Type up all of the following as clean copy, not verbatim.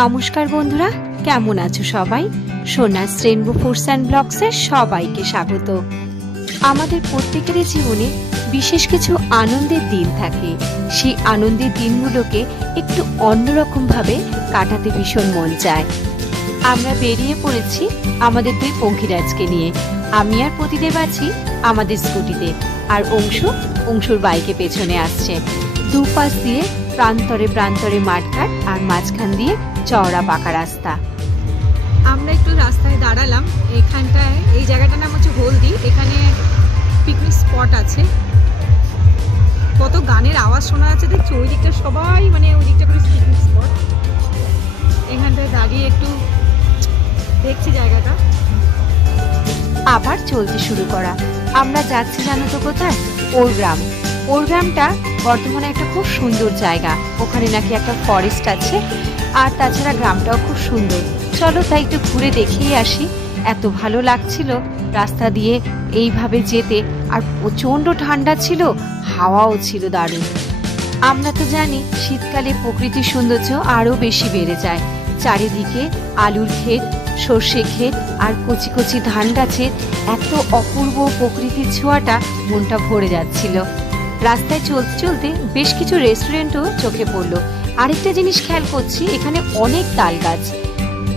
নমস্কার বন্ধুরা, কেমন আছো সবাই? সোনাস রেইনবো ফুডস অ্যান্ড ব্লগসে সবাইকে স্বাগত। আমাদের প্রত্যেকেরই জীবনে বিশেষ কিছু আনন্দের দিন থাকে। সেই আনন্দের দিনগুলোকে একটু অন্যরকম ভাবে কাটাতে ভীষণ মন চায়। আমরা বেরিয়ে পড়েছি আমাদের দুই পঙ্খিরাজকে নিয়ে। আমি আর প্রতিদেব আছি আমাদের স্কুটিতে, আর অংশুর বাইকে পেছনে আসছে। দুপাশ দিয়ে প্রান্তরে প্রান্তরে মাঠঘাট, আর মাঝখান দিয়ে চওড়া পাকা রাস্তা। আমরা একটু রাস্তায় দাঁড়ালাম এখানটায়। এই জায়গাটার নাম হচ্ছে হলদি। এখানে পিকনিক স্পট আছে। কত গানের আওয়াজ শোনা যাচ্ছে দেখছি। ওই দিকটা সবাই মানে ওই দিকটা করে পিকনিক স্পট। এখানটায় দাঁড়িয়ে একটু দেখছি জায়গাটা। আবার চলতে শুরু করা। আমরা যাচ্ছি জানো তো কোথায়? ওরগ্রাম। ওরগ্রামটা বর্তমানে একটা খুব সুন্দর জায়গা। ওখানে নাকি একটা ফরেস্ট আছে, আর তাছাড়া গ্রামটাও খুব সুন্দর। চলো তাই একটু ঘুরে দেখিয়ে আসি। এত ভালো লাগছিল রাস্তা দিয়ে এইভাবে যেতে, আর প্রচণ্ড ঠান্ডা ছিল, হাওয়াও ছিল দারুণ। আমরা তো জানি শীতকালে প্রকৃতির সৌন্দর্য আরও বেশি বেড়ে যায়। চারিদিকে আলুর ক্ষেত, সর্ষে ক্ষেত, আর কচি কচি ধান গাছের এত অপূর্ব প্রকৃতির ছোঁয়াটা মনটা ভরে যাচ্ছিল। রাস্তায় চলতে চলতে বেশ কিছু রেস্টুরেন্টও চোখে পড়লো। আরেকটা জিনিস খেয়াল করছি, এখানে অনেক তাল গাছ।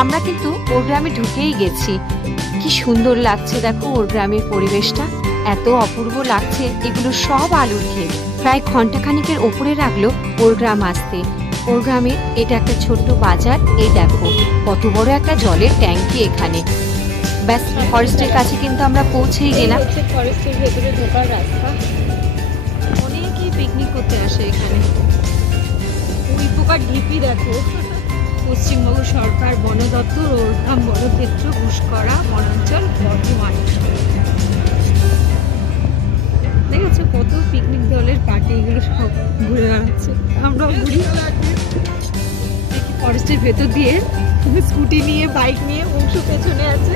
আমরা কিন্তু ওর গ্রামে ঢুকেই গেছি। কি সুন্দর লাগছে দেখো ওর গ্রামের পরিবেশটা, এত অপূর্ব লাগছে। এগুলো সব আলুর ক্ষেত। প্রায় ঘন্টাখানিকের ওপরে লাগলো ওর গ্রাম আসতে। ওর গ্রামের এটা একটা ছোট্ট বাজার। এই দেখো কত বড় একটা জলের ট্যাঙ্কি এখানে। ব্যাস, ফরেস্টের কাছে কিন্তু আমরা পৌঁছেই গেলাম। ফরেস্টের ভেতরে ঢোকার রাস্তা। অনেকেই পিকনিক করতে আসে এখানে। ওই প্রকার ঢিপি দেখো। পশ্চিমবঙ্গ সরকার বন দপ্তর ওরগ্রাম বনক্ষেত্র ঘুষকরা বনাঞ্চল বর্ধমান। দেখেছো কত পিকনিক দলের পার্টি, এগুলো সব ঘুরে বেড়াচ্ছে। আমরাও ঘুরি। ফরেস্টের ভেতর দিয়ে স্কুটি নিয়ে, বাইক নিয়ে অংশ পেছনে আছে।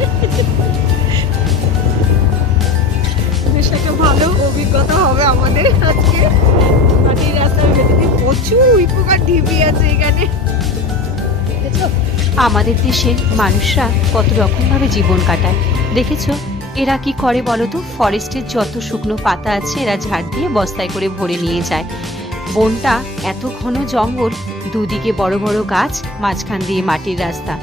বেশ একটা ভালো অভিজ্ঞতা হবে আমাদের আজকে। পার্টির রাস্তার ভেতর দিয়ে প্রচুর উই পোকার ঢিপি আছে এখানে। আমাদের দেশের মানুষরা কত রকম ভাবে জীবন কাটায় দেখেছো। এরা কি করে বলতো? ফরেস্টের যত শুকনো পাতা আছে এরা ঝাড় দিয়ে বস্তায় করে ভরে নিয়ে যায়। বনটা এত ঘন জঙ্গল, দুদিকে বড় বড় গাছ, মাঝখান দিয়ে মাটির রাস্তা।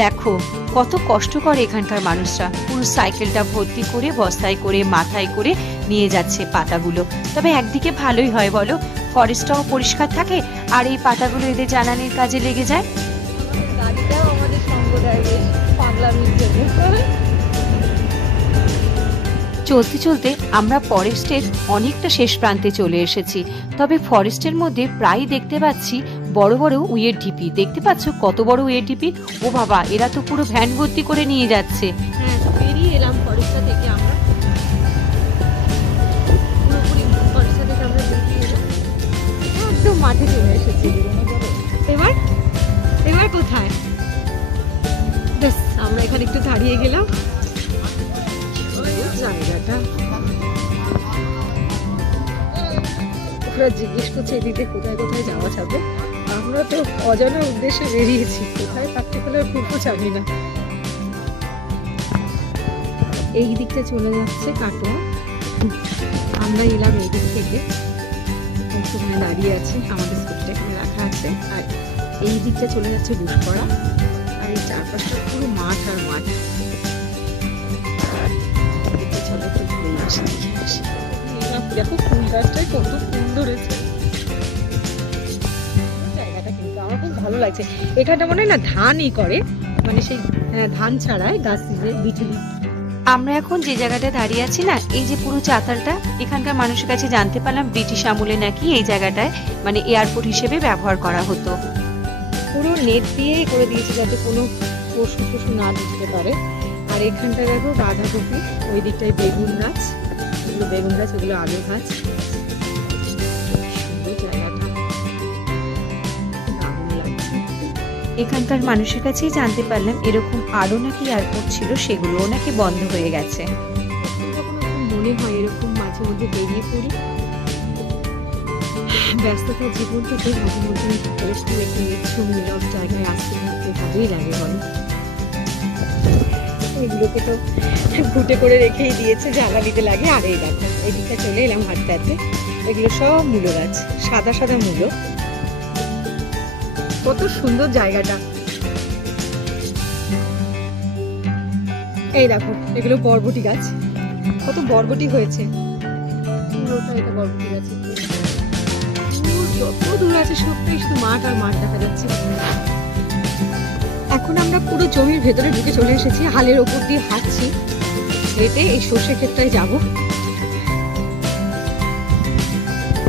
দেখো কত কষ্ট করে এখানকার মানুষরা। পুরো সাইকেলটা ভর্তি করে বস্তায় করে মাথায় করে নিয়ে যাচ্ছে পাতাগুলো। তবে একদিকে ভালোই হয় বলো, ফরেস্টটাও পরিষ্কার থাকে, আর এই পাতাগুলো এদের জ্বালানির কাজে লেগে যায়। গাড়িটাও আমাদের সঙ্গ দেয় বেশ পাগলামির জন্য। চলতে চলতে আমরা ফরেস্টের অনেকটা শেষ প্রান্তে চলে এসেছি। তবে ফরেস্টের মধ্যে প্রায় দেখতে পাচ্ছি বড় বড় উইয়ের ঢিপি। দেখতে পাচ্ছ কত বড় উইয়ের ঢিপি? ও বাবা, এরা তো পুরো ভ্যান ভর্তি করে নিয়ে যাচ্ছে। হ্যাঁ, বেরিয়ে এলাম ফরেস্টটা থেকে। আমরা পুরোপুরি ফরেস্টটা থেকে আমরা বেরিয়ে এলাম, একদম মাঠে চলে এসেছি। এবার কোথায়? বেশ, আমরা এখানে একটু দাঁড়িয়ে গেলাম। জায়গাটা ওরা জিজ্ঞেস করছে এদিকে কোথায় কোথায় যাওয়া যাবে। আমরা তো অজানা উদ্দেশ্যে বেরিয়েছি, কোথায় পার্টিকুলার ঘুরবো জানি না। এই দিকটা চলে যাচ্ছে কাটোয়া। আমরা এলাম এই দিক থেকে। ওখানে দাঁড়িয়ে আছে, আমাদের স্কুটিটা এখানে রাখা আছে। আর এই দিকটা চলে যাচ্ছে ঘুষকরা। আর এই চারপাশটা পুরো মাঠ আর মাঠ। দেখো ফুল গাছটাই কত ফুল ধরেছে। জায়গাটা কিন্তু আমার খুব ভালো লাগছে। এখানটা মনে হয় না ধানই করে, মানে সেই ধান ছাড়ায় গাছ বিচুলি। আমরা এখন যে জায়গাটা দাঁড়িয়ে আছি না, এই যে পুরো চাতালটা, এখানকার মানুষের কাছে জানতে পারলাম ব্রিটিশ আমলে নাকি এই জায়গাটায় মানে এয়ারপোর্ট হিসেবে ব্যবহার করা হতো। পুরো নেট দিয়ে করে দিয়েছে যাতে কোনো পশু টশু না ঢুকতে পারে। আর এখানটা দেখো বাঁধাকপি, ওই দিকটায় বেগুন গাছ, ওগুলো বেগুন গাছ, ওগুলো আলু গাছ। সুন্দর জায়গাটা, দারুণ লাগছে। এখানকার মানুষের কাছেই জানতে পারলাম এরকম আরো নাকি এয়ারপোর্ট ছিল, সেগুলোও নাকি বন্ধ হয়ে গেছে। যখন মনে হয় এরকম মাঝে মধ্যে বেরিয়ে পড়ি। ব্যস্ততার জীবন থেকে মাঝে মধ্যে এরকম একটু নির্ঝুম নীরব জায়গায় আসতে থাকতে ভালোই লাগে বলো। এগুলোকে তো ঘুটে করে রেখেই দিয়েছে, জ্বালা দিতে লাগে। আর এই দেখো এদিকটা চলে এলাম হাঁটতে, এগুলো সব মূলো গাছ, সাদা সাদা মূলো। কত সুন্দর জায়গাটা। এই দেখো এগুলো বরবটি গাছ, কত বরবটি হয়েছে। এটা বরবটি গাছ, যত দূর আছে সবটাই শুধু মাঠ আর মাঠ দেখা যাচ্ছে। এখন আমরা পুরো জমির ভেতরে ঢুকে চলে এসেছি, হালের ওপর দিয়ে হাঁটছি, হেঁটে এই সর্ষে ক্ষেতটায় যাব।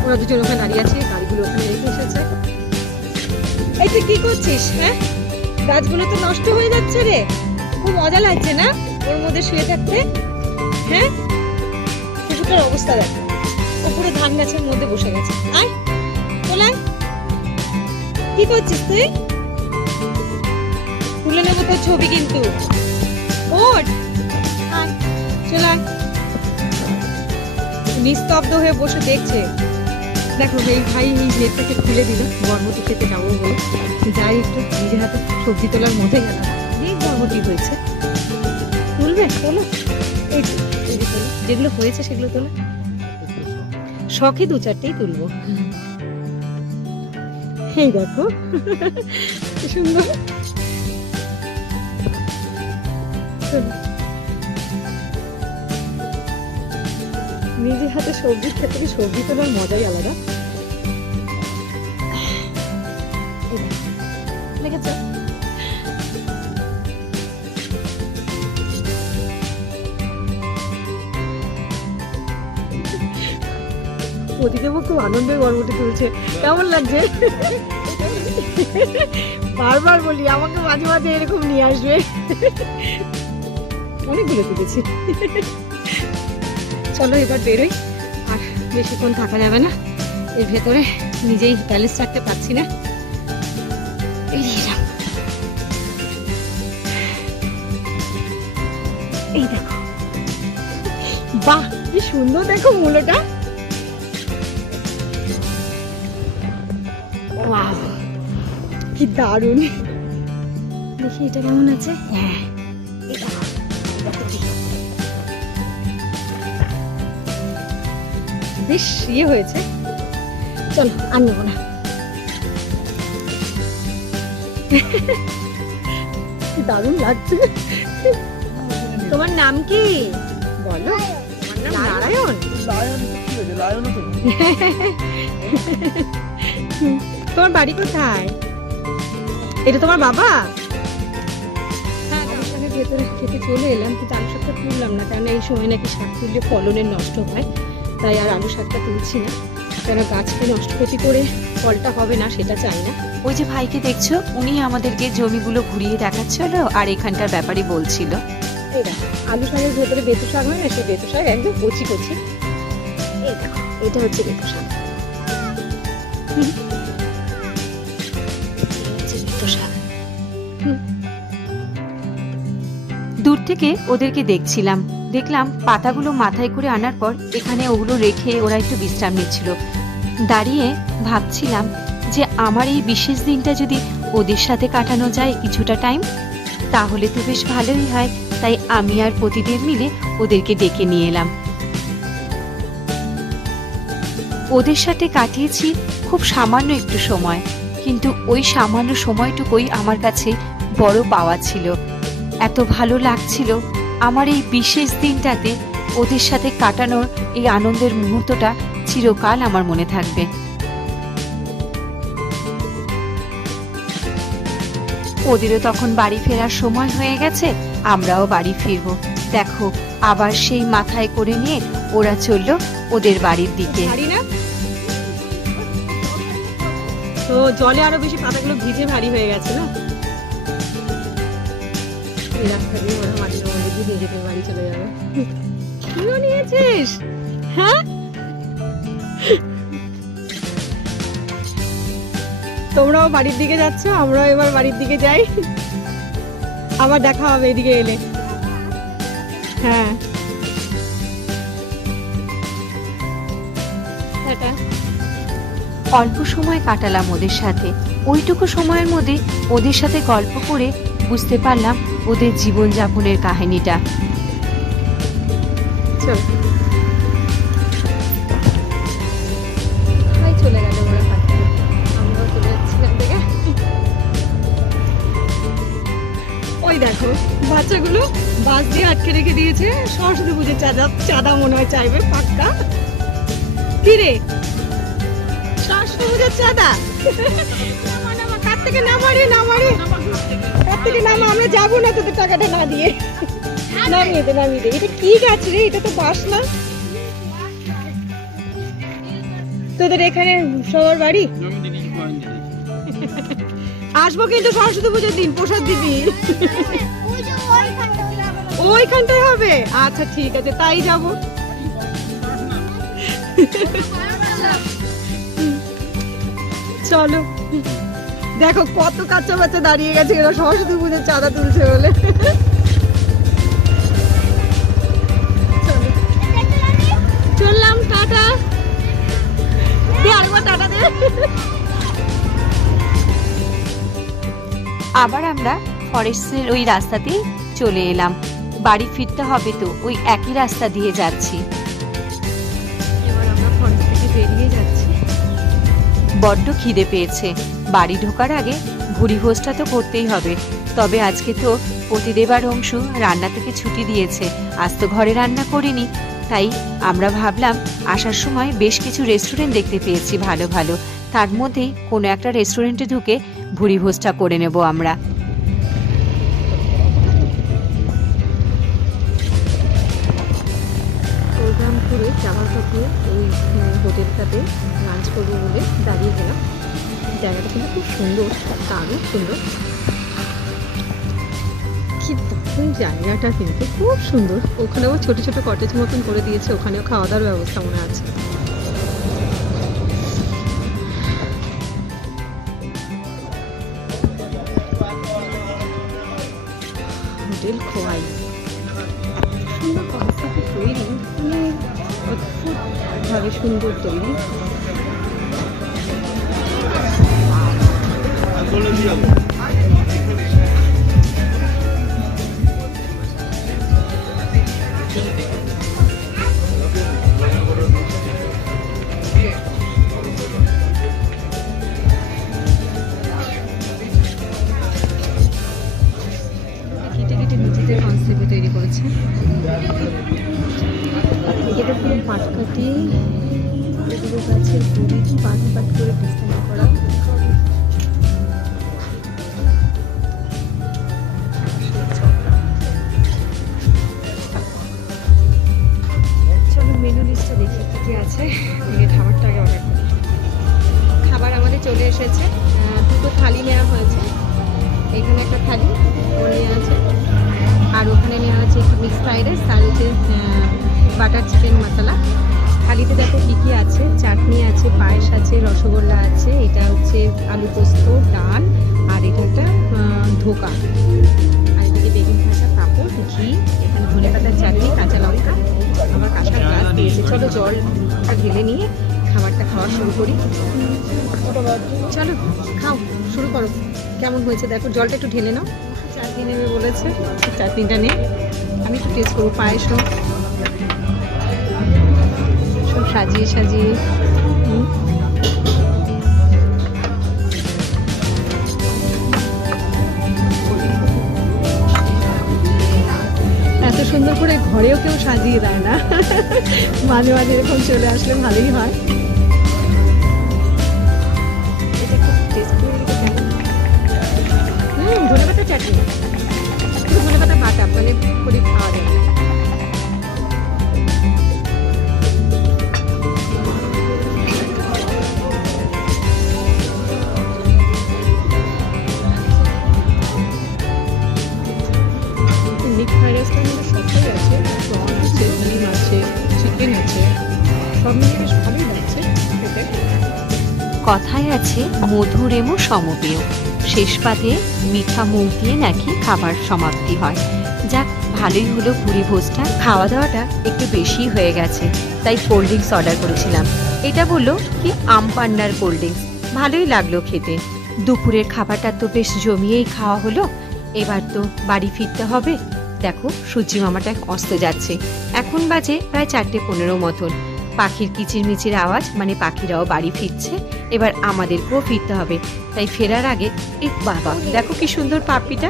ওরা দুজন ওখানে দাঁড়িয়ে আছে, গাড়িগুলো ওখানে রেখে এসেছে। এই তুই কি করছিস? হ্যাঁ, গাছগুলো তো নষ্ট হয়ে যাচ্ছে রে, খুব মজা লাগছে না ওর মধ্যে শুয়ে থাকতে? হ্যাঁ, পুকুরটার অবস্থা দেখো, ও পুরো ধান গাছের মধ্যে বসে গেছে। আয় চলে, কি করছিস তুই? তুলে নেবো তোর ছবি কিন্তু। ওঠ, আয় চলে আয়। নিস্তব্ধ হয়ে বসে দেখছে। দেখো এই ভাই এই নেটটাকে খুলে দিল, বরবটি খেতে যাবো বলে। যাই একটু নিজের হাতে সবজি তোলার মধ্যে গেল, অনেক বরবটি হয়েছে। তুলবে? তোলো, এই তোলো, যেগুলো হয়েছে সেগুলো তোলো। শখে দু চারটেই তুলবো। এই দেখো কি সুন্দর। নিজের হাতে সবজির ক্ষেত্রে সবজি তোলার মজাই আলাদা। দেখেছো? প্রতিদেবও খুব আনন্দের বরবটি তুলছে, কেমন লাগছে? বারবার বলি আমাকে মাঝে মাঝে এরকম নিয়ে আসবে। অনেকগুলো তুলেছি। চলো এবার বেরোই, আর বেশিক্ষণ থাকা যাবে না এর ভেতরে, নিজেই ব্যালেন্স রাখতে পারছি না। এই দেখো, বাহ কি সুন্দর, দেখো মূলোটা। ওয়াও কি দারুণ, দেখি এটা কেমন আছে। হ্যাঁ বেশ ইয়ে হয়েছে। চলো আর নেবো না। কি দারুণ লাগছে। তোমার নাম কি বলো? তোমার নাম নারায়ণ? তোমার বাড়ি কোথায়? এটা তোমার বাবা? ভেতরে খেতে চলে এলাম, কিন্তু আলু শাকটা তুললাম না, কারণ এই সময় নাকি শাক তুললে ফলনের নষ্ট হয়, তাই আর আলু শাকটা তুলছি না। কেন গাছকে নষ্ট ক্ষতি করে ফলটা হবে না সেটা চাই না। ওই যে ভাইকে দেখছো, উনি আমাদেরকে জমিগুলো ঘুরিয়ে দেখাচ্ছিল আর এখানকার ব্যাপারই বলছিল। এই দেখো আলু শাকের ভেতরে বেতু শাক হয় না, সেই বেতু শাক একদম কচি কচি। এই দেখো এটা হচ্ছে বেতু শাক। দূর থেকে ওদেরকে দেখছিলাম, দেখলাম পাতাগুলো মাথায় করে আনার পর এখানে ওগুলো রেখে ওরা একটু বিশ্রাম নিচ্ছিল। দাঁড়িয়ে ভাবছিলাম যে আমার এই বিশেষ দিনটা যদি ওদের সাথে কাটানো যায় কিছুটা টাইম, তাহলে তো বেশ ভালোই হয়। তাই আমি আর প্রতিদিন মিলে ওদেরকে ডেকে নিয়ে এলাম। ওদের সাথে কাটিয়েছি খুব সামান্য একটু সময়, কিন্তু ওই সামান্য সময়টুকুই আমার কাছে বড় পাওয়া ছিল। এত ভালো লাগছিল আমার এই বিশেষ দিনটাতে ওদের সাথে কাটানোর এই আনন্দের মুহূর্তটা চিরকাল আমার মনে থাকবে। ওদেরও তখন বাড়ি ফেরার সময় হয়ে গেছে, আমরাও বাড়ি ফিরবো। দেখো আবার সেই মাথায় করে নিয়ে ওরা চললো ওদের বাড়ির দিকে। তো জলে আরো বেশি পাতাগুলো ভিজে ভারী হয়ে গেছে না, এই রাস্তা দিয়ে ওরা মাটির মধ্যে দিয়ে নিজেদের বাড়ি চলে যাবে। কিও নিয়েছিস? হ্যাঁ তোমরাও বাড়ির দিকে যাচ্ছ, আমরাও এবার বাড়ির দিকে যাই, আবার দেখা হবে এদিকে এলে। হ্যাঁ টাটা। অল্প সময় কাটালাম ওদের সাথে। ওইটুকু সময়ের মধ্যে ওদের সাথে গল্প করে বুঝতে পারলাম ওদের জীবনযাপনের কাহিনীটা। চল ভাই চলে গেল ওরা পাখি, আমরাও চলে যাচ্ছি এখান থেকে। ওই দেখো বাচ্চাগুলো বাস দিয়ে আটকে রেখে দিয়েছে, সরস্বতী পুজোর চাঁদা মনে হয় চাইবে পাক্কা। কি রে সরস্বতী পুজোর চাঁদা? নামা নামা, কার থেকে নামা রে, নামা রে, কার থেকে নামা, আমরা যাবো না তোদের টাকাটা না দিয়ে। নামিয়ে দে, নামিয়ে দে। এটা কি গাছ রে? এটা তো বাস না। তোদের এখানে সবার বাড়ি? আসবো কিন্তু সরস্বতী পুজোর দিন, প্রসাদ দিবি। ওইখানটায় হবে? আচ্ছা ঠিক আছে, তাই যাবো। চলো, দেখো কত কাচ্চা বাচ্চা দাঁড়িয়ে গেছে, এরা সরস্বতী পুজোর চাঁদা তুলছে বলে। চললাম, টাটা দে, আরেকবার টাটা দে। আবার আমরা ফরেস্টের ওই রাস্তাতেই চলে এলাম। বাড়ি ফিরতে হবে তো ওই একই রাস্তা দিয়ে যাচ্ছি। এবার আমরা ফরেস্ট থেকে বেরিয়ে যাচ্ছি। বড্ড খিদে পেয়েছে। বাড়ি ঢোকার আগে ভুরিভোজটা তো করতেই হবে। তবে আজকে তো পতিদেব আর অংশু রান্না থেকে ছুটি দিয়েছে, আজ তো ঘরে রান্না করিনি। তাই আমরা ভাবলাম আসার সময় বেশ কিছু রেস্টুরেন্ট দেখতে পেয়েছি ভালো ভালো, তার মধ্যেই কোনো একটা রেস্টুরেন্টে ঢুকে ভুরিভোজটা করে নেব আমরা। প্রোগ্রাম করে যাওয়ার পথে ওই হোটেলটাতে লাঞ্চ করবো বলে দাঁড়িয়ে গেলাম। জায়গাটা কিন্তু খুব সুন্দর, দারুণ সুন্দর। কি দারুণ জায়গাটা, কিন্তু খুব সুন্দর। ওখানেও ছোট ছোট কটেজ মতন করে দিয়েছে, ওখানেও খাওয়া দাওয়ার ব্যবস্থা মনে আছে। হোটেল খোয়াই, সুন্দর কনসেপ্টে তৈরি, মানে অদ্ভুতভাবে সুন্দর তৈরি। কেটে কেটে নিজেদের কনসেপ্টে তৈরি করেছে। এটা পুরো পাটকাঠি, এগুলো গাছের গুড়ি পাট পাট করে ডিজাইন করা। চলো মেনু লিস্টটা দেখি কি কি আছে। খাবারটা আগে অর্ডার করি। খাবার আমাদের চলে এসেছে, দুটো থালি নেওয়া হয়েছে। এখানে একটা থালি ও নেওয়া আছে, আর ওখানে নেওয়া আছে একটু মিক্স ফ্রাইড রাইস, আর হচ্ছে বাটার চিকেন মশলা। থালিতে দেখো কী কী আছে, চাটনি আছে, পায়েস আছে, রসগোল্লা আছে, এটা হচ্ছে আলু পোস্ত, ডাল, আর এটা একটা ধোকা, আর এদিকে বেগুন ভাজা, পাঁপড়, ঘি, এখানে ধনে পাতার চাটনি, কাঁচা লঙ্কা, আমার কাঁচা গ্লাস দিয়েছে। চলো জলটা ঢেলে নিয়ে খাবারটা খাওয়া শুরু করি। চলো খাও, শুরু করো। কেমন হয়েছে দেখো, জলটা একটু ঢেলে নাও। চাটনি নেবে বলেছে, চাটনিটা নে, আমি একটু টেস্ট করবো। পায়েসও সব সাজিয়ে সাজিয়ে। এত সুন্দর করে ঘরেও কেউ সাজিয়ে দেয় না, মাঝে মাঝে এরকম চলে আসলে ভালোই হয়। ধনে পাতা চাটনি, ধনে পাতা বাটা, মানে করে খাওয়া যায়। মিক্স ফ্রাইড রাইসটার মধ্যে সবটাই আছে, প্রন আছে, ডিম আছে, চিকেন আছে, সব মিলিয়ে বেশ ভালোই লাগছে খেতে। কথায় আছে মধুর এমো সমপেয়, শেষ পাতে মিঠা মুখ দিয়ে নাকি খাবার সমাপ্তি হয়। যাক ভালোই হলো পুরি ভোজটা। খাওয়া দাওয়াটা একটু বেশি হয়ে গেছে, তাই কোল্ড ড্রিঙ্কস অর্ডার করেছিলাম। এটা বললো কি আম পান্নার কোল্ড ড্রিঙ্কস, ভালোই লাগলো খেতে। দুপুরের খাবারটা তো বেশ জমিয়েই খাওয়া হলো, এবার তো বাড়ি ফিরতে হবে। দেখো সূর্যি মামাটা অস্ত যাচ্ছে, এখন বাজে প্রায় 4:15 মতন। পাখির কিচিরমিচির আওয়াজ, মানে পাখিরাও বাড়ি ফিরছে। এবার আমাদেরকেও ফিরতে হবে, তাই ফেরার আগে বাবা দেখো কি সুন্দর পাপ্পিটা।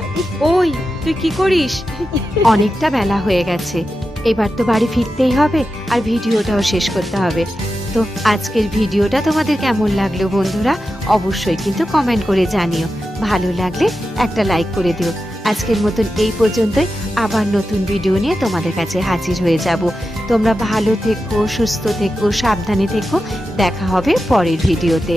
ওই তুই কি করিস? অনেকটা বেলা হয়ে গেছে, এবার তো বাড়ি ফিরতেই হবে, আর ভিডিওটাও শেষ করতে হবে। তো আজকের ভিডিওটা তোমাদের কেমন লাগলো বন্ধুরা, অবশ্যই কিন্তু কমেন্ট করে জানিও। ভালো লাগলে একটা লাইক করে দিও। আজকের মতন এই পর্যন্তই, আবার নতুন ভিডিও নিয়ে তোমাদের কাছে হাজির হয়ে যাব। তোমরা ভালো থেকো, সুস্থ থেকো, সাবধানে থেকো। দেখা হবে পরের ভিডিওতে।